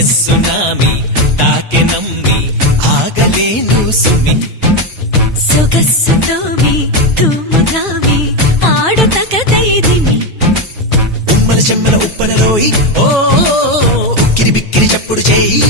tsunami తాకె నమ్మి ఆగలేను సుమి సొగస్సుతోవి తుమ్ముదావి ఆడతగదైదిమి ఉమ్మల చెమ్మల ఉప్పనలోయి ఓ ఉక్కిరి బిక్కిరి చప్పుడు చేయి